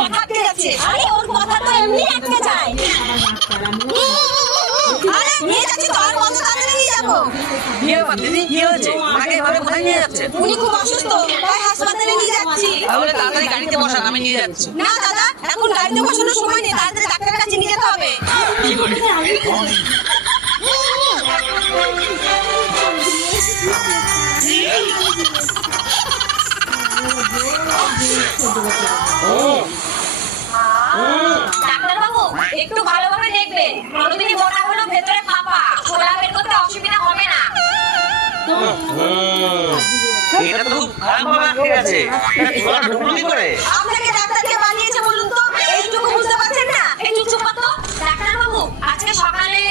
কথা আটকে যাচ্ছে। আরে ওর কথা তো এমনি আটকে যায়। আরে নিয়ে যাচ্ছি তো, আর কত তাড়াতাড়ি নিয়ে যাবো? কি ব্যাপার দিদি, কি হয়েছে? ওনাকে এভাবে কোথায় নিয়ে যাচ্ছে? উনি খুব অসুস্থ, তাই হাসপাতালে নিয়ে যাচ্ছি। তাহলে তাড়াতাড়ি গাড়িতে বসান, আমি নিয়ে যাচ্ছি। না দাদা, এখন গাড়িতে বসানোর সময় নেই, তাড়াতাড়ি ডাক্তারের কাছে নিয়ে যেতে হবে। কি করে? ডাক্তারবাবু, একটু ভালোভাবে দেখবেন। প্রতিদিনই মোটা হলো, ভেতরে ফাঁপা, ছোলা বের করতে অসুবিধা হবে না। এটা তো খুব খারাপ ভাবে আটকে গেছে। এটা ছোলাটা ঢুকলো কি করে? আপনাকে ডাক্তারকে বানিয়েছে বলুন তো, এইটুকু বুঝতে পারছেন না? একটু চুপ করো তো। ডাক্তারবাবু, আজকে সকালে